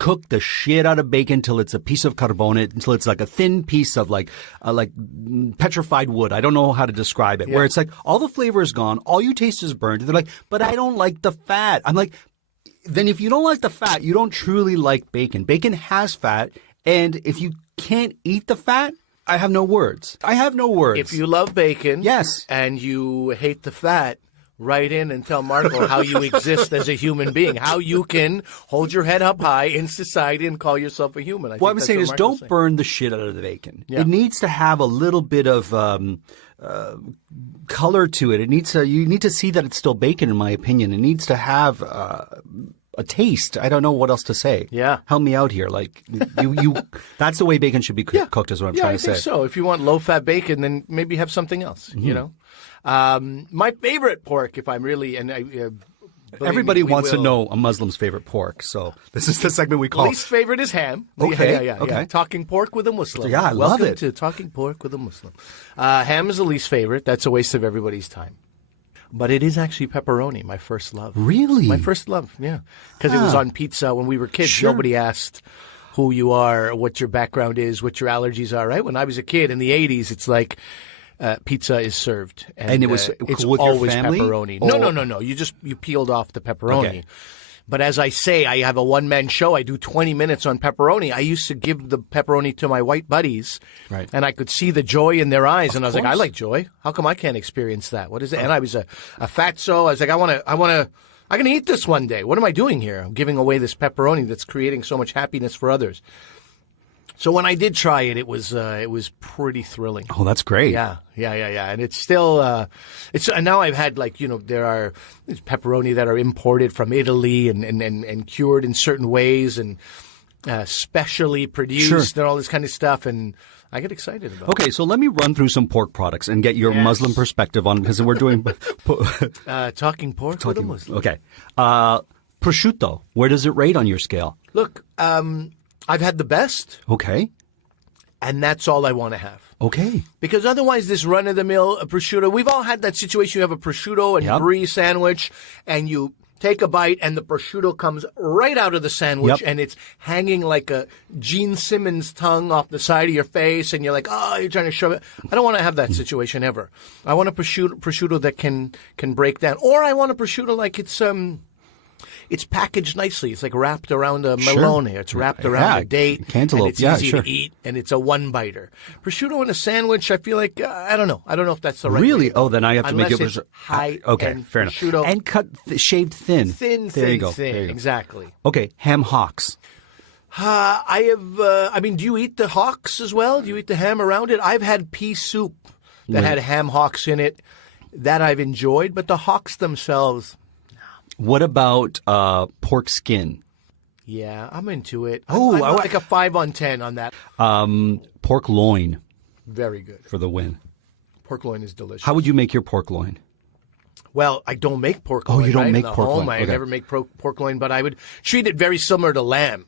cook the shit out of bacon till it's a piece of carbonate, until it's like a thin piece of like petrified wood. I don't know how to describe it. Yeah. Where it's like all the flavor is gone, all you taste is burnt. They're like, but I don't like the fat. I'm like, then if you don't like the fat, you don't truly like bacon. Bacon has fat, and if you can't eat the fat, I have no words. I have no words. If you love bacon, yes, and you hate the fat, write in and tell Marco how you exist as a human being, how you can hold your head up high in society and call yourself a human. What I'm saying is don't burn the shit out of the bacon. Yeah. It needs to have a little bit of color to it. You need to see that it's still bacon, in my opinion. It needs to have a taste. I don't know what else to say. Yeah. Help me out here. Like that's the way bacon should be cooked is what I'm trying to say. Yeah, I think so. If you want low-fat bacon, then maybe have something else, you know? My favorite pork, if I'm really, everybody wants to know a Muslim's favorite pork, so this is the segment we call. Least favorite is ham. Okay, yeah. Talking pork with a Muslim. Yeah, I love it. Welcome to Talking Pork with a Muslim. Ham is the least favorite. That's a waste of everybody's time. But it is actually pepperoni, my first love. Really? My first love, yeah. Because it was on pizza when we were kids. Sure. Nobody asked who you are, what your background is, what your allergies are, right? When I was a kid in the 80s, it's like pizza is served. And it was it's with always your family? Pepperoni. Oh. No. You peeled off the pepperoni. Okay. But as I say, I have a one-man show. I do 20 minutes on pepperoni. I used to give the pepperoni to my white buddies, right. And I could see the joy in their eyes. And I was like, I course. like joy. How come I can't experience that? What is it? And I was a fatso. I was like, I can eat this one day. What am I doing here? I'm giving away this pepperoni that's creating so much happiness for others. So when I did try it, it was pretty thrilling. Oh, that's great. Yeah. And it's still, and now I've had there are pepperoni that are imported from Italy and cured in certain ways and specially produced and all this kind of stuff. And I get excited about it. Okay, so let me run through some pork products and get your Muslim perspective on, because we're doing Talking pork with a Muslim. Okay. Prosciutto, where does it rate on your scale? Look, I've had the best. Okay. And that's all I want to have. Okay. Because otherwise, this run-of-the-mill prosciutto, we've all had that situation. You have a prosciutto and brie sandwich, and you take a bite, and the prosciutto comes right out of the sandwich, and it's hanging like a Gene Simmons tongue off the side of your face, and you're like, oh, you're trying to shove it. I don't want to have that situation ever. I want a prosciutto that can break down. Or I want a prosciutto like it's packaged nicely. It's like wrapped around a melone. It's wrapped around a date. Cantaloupe. And it's easy to eat, and it's a one-biter. Prosciutto in a sandwich, I feel like, I don't know. I don't know if that's the right Really? way. Oh, then I have to make it. Unless it's high fair enough. Prosciutto. And cut, shaved thin. Thin. There you go. Exactly. Okay, ham hocks. I have, do you eat the hocks as well? Do you eat the ham around it? I've had pea soup that had ham hocks in it. That I've enjoyed, but the hocks themselves... What about pork skin? Yeah, I'm into it. Oh, I'm like a 5 on 10 on that. Pork loin. Very good. For the win. Pork loin is delicious. How would you make your pork loin? Well, I don't make pork loin. Oh, you don't make in the pork home. loin. I never make pork loin, but I would treat it very similar to lamb.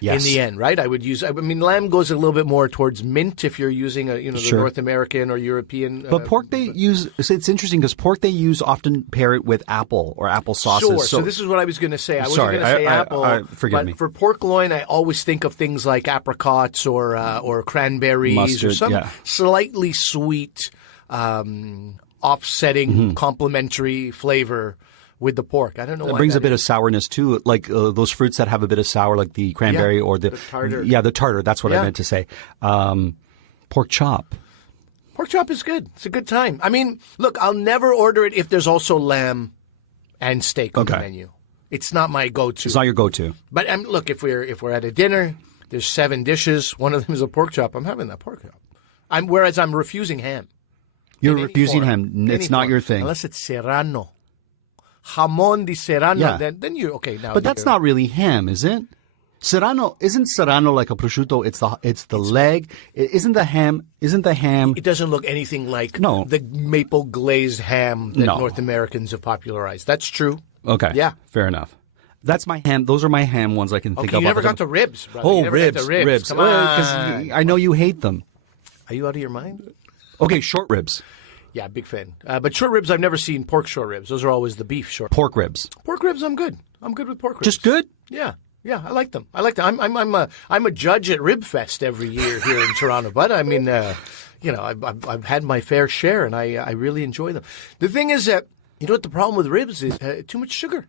Yes. In the end, right? Lamb goes a little bit more towards mint if you're using the North American or European. But pork they use, so it's interesting because pork they use often pair it with apple or apple sauces. Sure. So this is what I was going to say. I wasn't going to say apple. Forgive me. For pork loin, I always think of things like apricots or cranberries mustard, or some slightly sweet, offsetting, complementary flavor. With the pork. I don't know why. It brings a bit of sourness too, like those fruits that have a bit of sour, like the cranberry or the tartar. Yeah, the tartar. That's what I meant to say. Pork chop. Pork chop is good. It's a good time. I mean, look, I'll never order it if there's also lamb and steak on the menu. It's not my go-to. It's not your go-to. But look, if we're at a dinner, there's 7 dishes. One of them is a pork chop. I'm having that pork chop. Whereas I'm refusing ham. You're refusing ham. It's not your thing. Unless it's serrano. Jamón de serrano. Yeah. Then you're okay. Now, but that's not really ham, is it? Serrano isn't serrano like a prosciutto. It's the leg. Isn't the ham? It doesn't look anything like the maple glazed ham that North Americans have popularized. That's true. Okay. Yeah. Fair enough. That's my ham. Those are my ham ones I can think of. You never got to ribs, brother. Oh, you never ribs. got to ribs. Come on. Because I know you hate them. Are you out of your mind? Okay, short ribs. Yeah, big fan. But short ribs, I've never seen pork short ribs. Those are always the beef short. Pork ribs. Pork ribs, I'm good. I'm good with pork ribs. Just good? Yeah, I like them. I'm a judge at Rib Fest every year here in Toronto. But I mean, I've had my fair share, and I really enjoy them. The thing is that what the problem with ribs is too much sugar.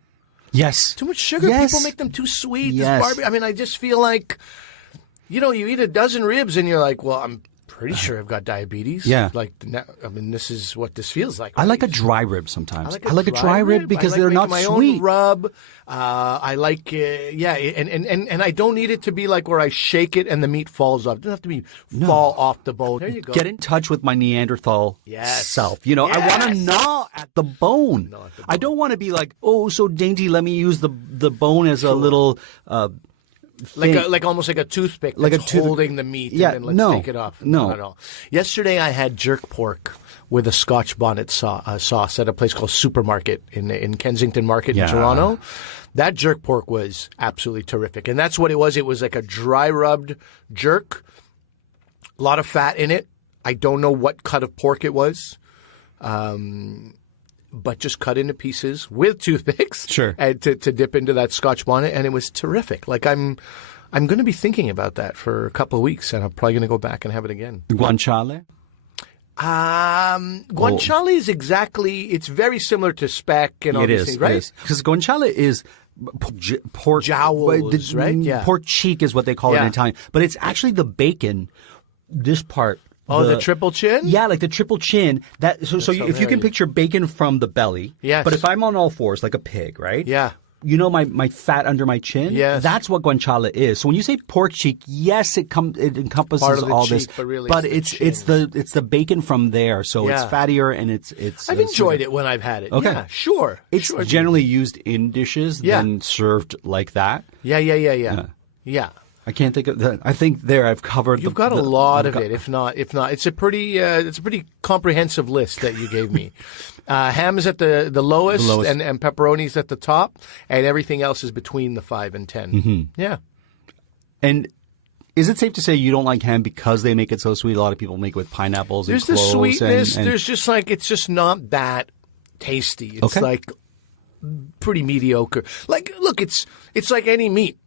Yes. Too much sugar. Yes. People make them too sweet. Yes. I mean, I just feel like, you eat a dozen ribs, and you're like, well, I'm Pretty sure I've got diabetes. Yeah. This is what this feels like. I like a dry rib sometimes. I like a dry rib because they're not my sweet. Own rub. I like, and I don't need it to be like where I shake it and the meat falls off. It doesn't have to fall off the bone. There you go. Get in touch with my Neanderthal self. You know, I want to gnaw at the bone. I don't want to be like, oh, so dainty. Let me use the bone as a little. Almost like a toothpick that's holding the meat and then let's take it off. No. Not at all. Yesterday I had jerk pork with a Scotch bonnet sauce at a place called Supermarket in Kensington Market in Toronto. That jerk pork was absolutely terrific. And that's what it was. It was like a dry rubbed jerk. A lot of fat in it. I don't know what cut of pork it was. But just cut into pieces with toothpicks. Sure. And to dip into that Scotch bonnet, and it was terrific. Like I'm going to be thinking about that for a couple of weeks, and I'm probably going to go back and have it again. Guanciale? Guanciale is it's very similar to speck and all these things, right? It is. Because guanciale is pork jowls, right? Yeah. Pork cheek is what they call it in Italian. But it's actually the bacon, this part. The triple chin? Yeah, like the triple chin. So if you can picture bacon from the belly. Yes. But if I'm on all fours, like a pig, right? Yeah. You know my fat under my chin? Yes. That's what guanciale is. So when you say pork cheek, yes, it encompasses part of the all cheek, this. But really it's the bacon from there. So it's fattier and it's I've enjoyed it when I've had it. Okay. Yeah, sure. It's generally used in dishes than served like that. Yeah. I can't think of that. I think I've covered. You've got a lot of it. If not, it's a pretty comprehensive list that you gave me. Ham is at the lowest, and pepperoni is at the top, and everything else is between the 5 and 10. Mm-hmm. Yeah. And is it safe to say you don't like ham because they make it so sweet? A lot of people make it with pineapples. There's and the cloves sweetness. and There's just it's just not that tasty. It's like pretty mediocre. Like, look, it's like any meat.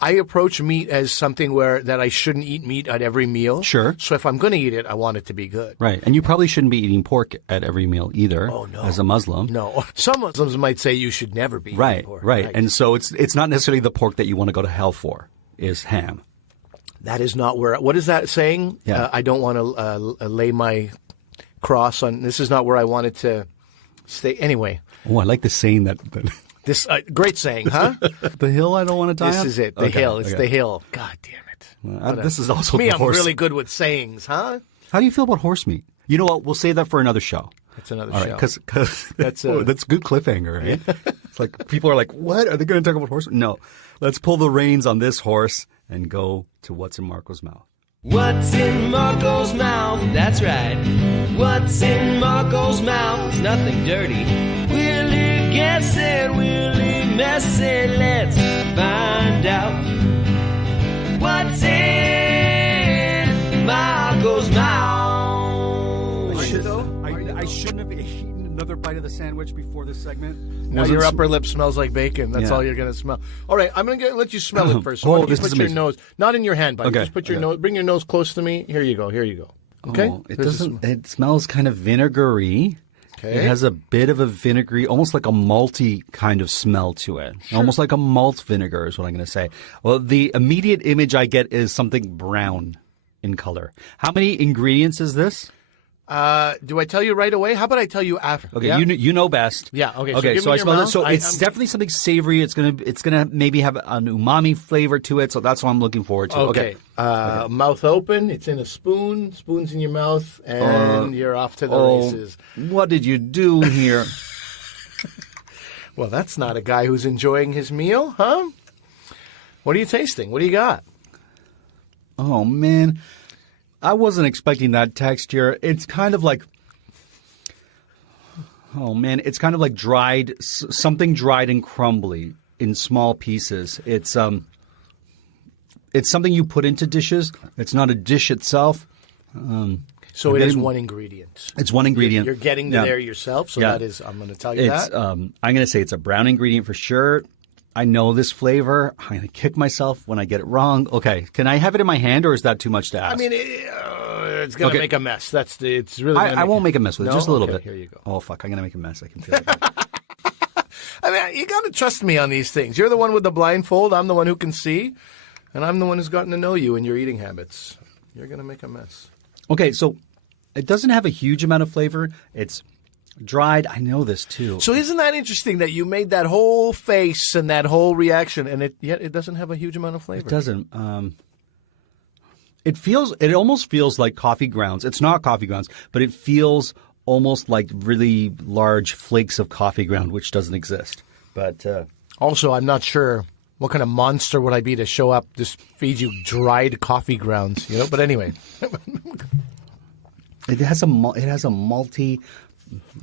I approach meat as something that I shouldn't eat meat at every meal. Sure. So if I'm going to eat it, I want it to be good. Right. And you probably shouldn't be eating pork at every meal either. Oh, no. As a Muslim. No. Some Muslims might say you should never be eating pork. Right. And so it's not necessarily the pork that you want to go to hell for, is ham. That is not what is that saying? Yeah. I don't want to lay my cross on. This is not where I wanted to stay. Anyway. Oh, I like the saying that. This great saying, huh? The hill I don't want to die on? This is it. The hill. It's the hill. God damn it. This is also me. I'm really good with sayings, huh? How do you feel about horse meat? You know what? We'll save that for another show. That's another show. Because that's good cliffhanger, right? Yeah. It's like people are like, what? Are they going to talk about horse meat? No. Let's pull the reins on this horse and go to what's in Marco's mouth. What's in Marco's mouth? That's right. What's in Marco's mouth? It's nothing dirty. Will he guess it? Will he mess it? Let's find out. What's in Marco's mouth? I shouldn't have eaten another bite of the sandwich before this segment. Now your upper lip smells like bacon. That's all you're going to smell. All right, I'm going to let you smell it first. So why don't you put your nose, not in your hand, but just put your nose, bring your nose close to me. Here you go. Okay? Oh, it smells kind of vinegary. Okay. It has a bit of a vinegary, almost like a malty kind of smell to it. Sure. Almost like a malt vinegar is what I'm going to say. Well, the immediate image I get is something brown in color. How many ingredients is this? Do I tell you right away? How about I tell you after? Okay, you know best. Yeah. Okay. Okay. So I smell it. So it's definitely something savory. It's gonna maybe have an umami flavor to it. So that's what I'm looking forward to. Okay. Mouth open. It's in a spoon. Spoon's in your mouth, and you're off to the races. What did you do here? Well, that's not a guy who's enjoying his meal, huh? What are you tasting? What do you got? Oh man. I wasn't expecting that texture. It's kind of like, it's kind of like something dried and crumbly in small pieces. It's something you put into dishes. It's not a dish itself. So it is one ingredient. It's one ingredient. You're getting there yourself, so that is, I'm going to tell you that. I'm going to say it's a brown ingredient for sure. I know this flavor. I'm going to kick myself when I get it wrong. Okay. Can I have it in my hand, or is that too much to ask? I mean, it's going to make a mess. It's really I won't make a mess with it. Just a little bit. Here you go. Oh, fuck. I'm going to make a mess. I can feel it. I mean, you got to trust me on these things. You're the one with the blindfold. I'm the one who can see. And I'm the one who's gotten to know you and your eating habits. You're going to make a mess. Okay, so it doesn't have a huge amount of flavor. It's dried. I know this too. So isn't that interesting that you made that whole face and that whole reaction, and yet it doesn't have a huge amount of flavor? It doesn't. It almost feels like coffee grounds. It's not coffee grounds, but it feels almost like really large flakes of coffee ground, which doesn't exist. But also, I'm not sure what kind of monster would I be to show up, just feed you dried coffee grounds, you know? But anyway. It has a malty,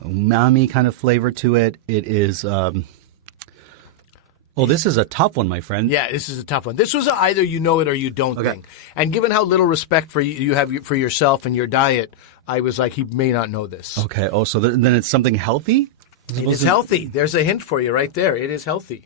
umami kind of flavor to it. It is. This is a tough one, my friend. Yeah, this is a tough one. This was either you know it or you don't think. And given how little respect for you have for yourself and your diet, I was like, he may not know this. Okay. Oh, so then it's something healthy? It is healthy. There's a hint for you right there. It is healthy.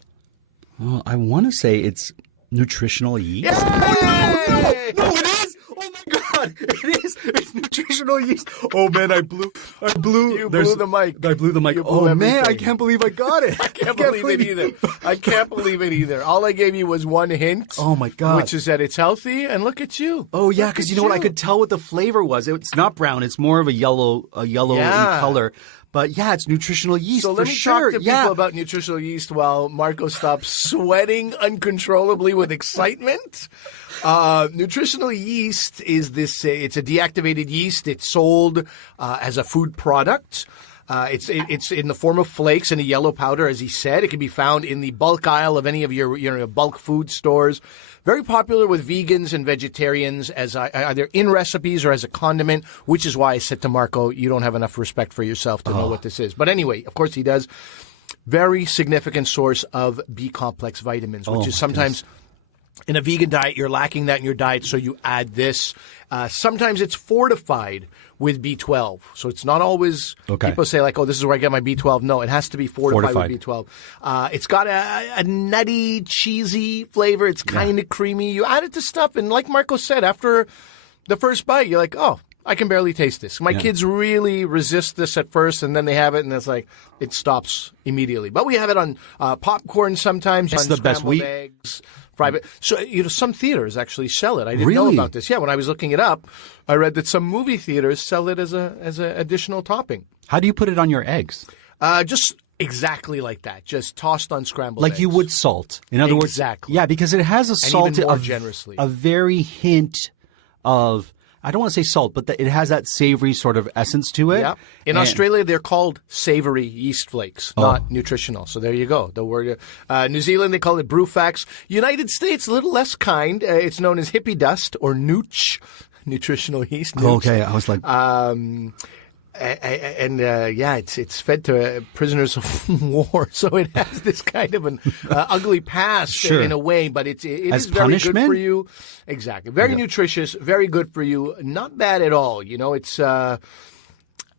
Well, I want to say it's nutritional yeast. Yay! No, it is. Oh my God, it is. It's nutritional yeast. Oh man, I blew. You blew the mic. I blew the mic. Oh man, I can't believe I got it. I can't believe it either. I can't believe it either. All I gave you was one hint. Oh my God, which is that it's healthy. And look at you. Oh yeah, because you know what? I could tell what the flavor was. It's not brown. It's more of a yellow in color. But yeah, it's nutritional yeast. So let me talk to people about nutritional yeast while Marco stops sweating uncontrollably with excitement. Nutritional yeast is this. It's a deactivated yeast. It's sold as a food product. It's in the form of flakes and a yellow powder, as he said. It can be found in the bulk aisle of any of your bulk food stores. Very popular with vegans and vegetarians as either in recipes or as a condiment, which is why I said to Marco, you don't have enough respect for yourself to know what this is. But anyway, of course he does. Very significant source of B-complex vitamins, which is sometimes in a vegan diet, you're lacking that in your diet, so you add this. Sometimes it's fortified with B12. So it's not always people say like, oh, this is where I get my B12. No, it has to be fortified. With B12. It's got a nutty, cheesy flavor. It's kind of creamy. You add it to stuff, and like Marco said, after the first bite, you're like, oh, I can barely taste this. My kids really resist this at first, and then they have it, and it's like it stops immediately. But we have it on popcorn sometimes. It's on the best eggs. So, some theaters actually sell it. I didn't know about this. Yeah, when I was looking it up, I read that some movie theaters sell it as an additional topping. How do you put it on your eggs? Just exactly like that. Just tossed on scrambled eggs. Like you would salt. In other words, yeah, because it has a salt, even more generously. A very hint of, I don't want to say salt, but it has that savory sort of essence to it. Yeah. In Australia, they're called savory yeast flakes, not nutritional. So there you go. The word. New Zealand, they call it brewfax. United States, a little less kind. It's known as hippie dust or nooch, nutritional yeast. Nooch. Okay, I was like... it's fed to prisoners of war, so it has this kind of an ugly past in a way, but it is very good for you. Exactly, very nutritious, very good for you. Not bad at all. You know, it's.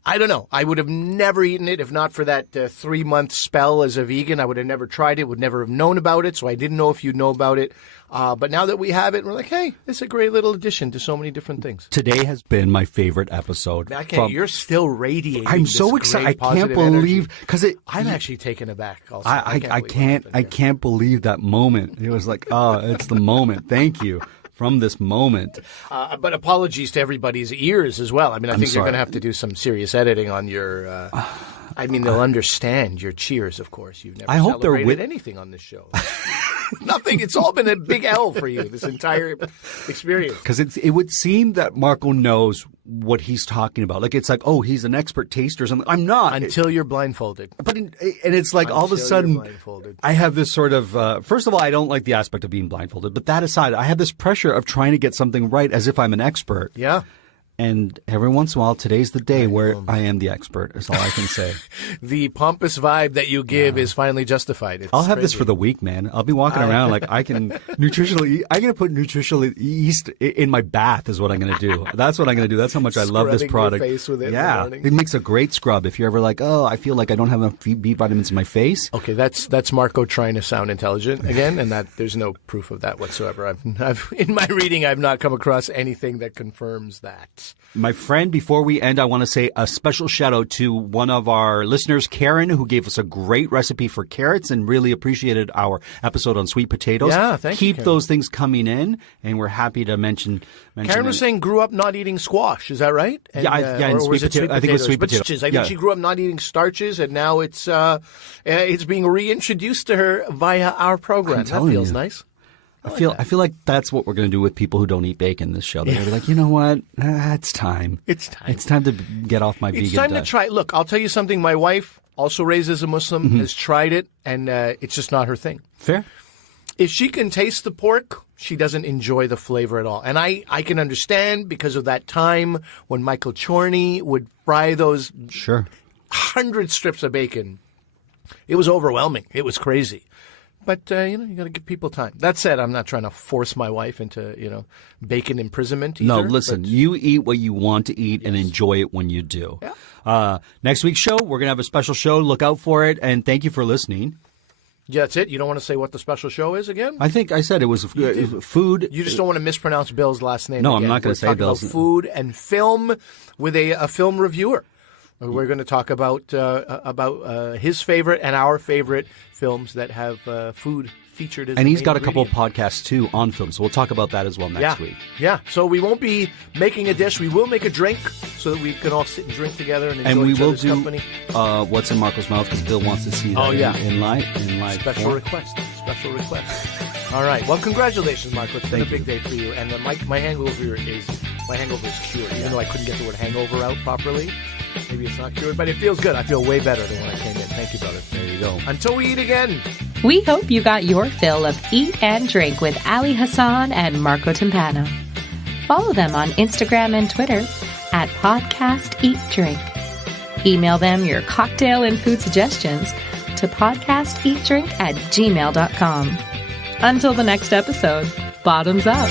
I don't know. I would have never eaten it if not for that 3-month spell as a vegan. I would have never tried it, would never have known about it, so I didn't know if you'd know about it. But now that we have it, we're like, hey, it's a great little addition to so many different things. Today has been my favorite episode. You're still radiating. I'm so excited. I can't believe because I'm actually taken aback. Also, I can't believe that moment. It was like, oh, it's the moment. Thank you. From this moment. But apologies to everybody's ears as well. I mean, I think you're going to have to do some serious editing on your... they'll understand your cheers, of course. You've never celebrated anything on this show. Nothing. It's all been a big L for you, this entire experience. Because it would seem that Marco knows what he's talking about. Like, it's like, oh, he's an expert taster or something. I'm not. Until you're blindfolded. And it's like all of a sudden, I have this sort of, first of all, I don't like the aspect of being blindfolded. But that aside, I have this pressure of trying to get something right as if I'm an expert. Yeah. And every once in a while, today's the day where I am the expert, is all I can say. The pompous vibe that you give is finally justified. I'll have this for the week, man. I'll be walking around like I can I'm going to put nutritional yeast in my bath is what I'm going to do. That's what I'm going to do. That's how much I love this product. Your face with it in the morning. It makes a great scrub. If you're ever like, oh, I feel like I don't have enough B vitamins in my face. Okay, that's Marco trying to sound intelligent again, and that there's no proof of that whatsoever. I've in my reading, I've not come across anything that confirms that. Sauce. My friend, before we end, I want to say a special shout out to one of our listeners, Karen, who gave us a great recipe for carrots and really appreciated our episode on sweet potatoes. Yeah, thank you, Keep those things coming in, and we're happy to mention Karen was saying grew up not eating squash. Is that right? And, and sweet potato. I think it was sweet potato. I think she grew up not eating starches, and now it's being reintroduced to her via our program. That feels nice. I feel like that's what we're going to do with people who don't eat bacon this show. They're going to be like, you know what? It's time. It's time. It's time to get off my vegan diet. It's time to try. Look, I'll tell you something. My wife, also raised as a Muslim, has tried it, and it's just not her thing. Fair. If she can taste the pork, she doesn't enjoy the flavor at all. And I can understand because of that time when Michael Chorney would fry those 100 strips of bacon. It was overwhelming. It was crazy. But, you got to give people time. That said, I'm not trying to force my wife into, bacon imprisonment either. No, listen, you eat what you want to eat and enjoy it when you do. Yeah. Next week's show, we're going to have a special show. Look out for it. And thank you for listening. Yeah, that's it. You don't want to say what the special show is again? I think I said it was food. You just don't want to mispronounce Bill's last name. No, again. I'm not going to say Bill's. About food and film with a film reviewer. We're going to talk about his favorite and our favorite films that have food featured as and the he's main got a couple ingredient. podcasts too on film, so we'll talk about that as well next week. Yeah, so we won't be making a dish. We will make a drink so that we can all sit and drink together and enjoy and we each will other's do company. What's in Marco's mouth because Bill wants to see that in live Special form. request. All right. Well, congratulations, Marco. It's been a big day for you. And my hangover is cured. Even though I couldn't get the word hangover out properly. Maybe it's not cured, but it feels good. I feel way better than when I came in. Thank you, brother. There you go. Until we eat again. We hope you got your fill of Eat and Drink with Ali Hassan and Marco Timpano. Follow them on Instagram and Twitter at Podcast Eat Drink. Email them your cocktail and food suggestions to podcasteatdrink@gmail.com. Until the next episode, bottoms up.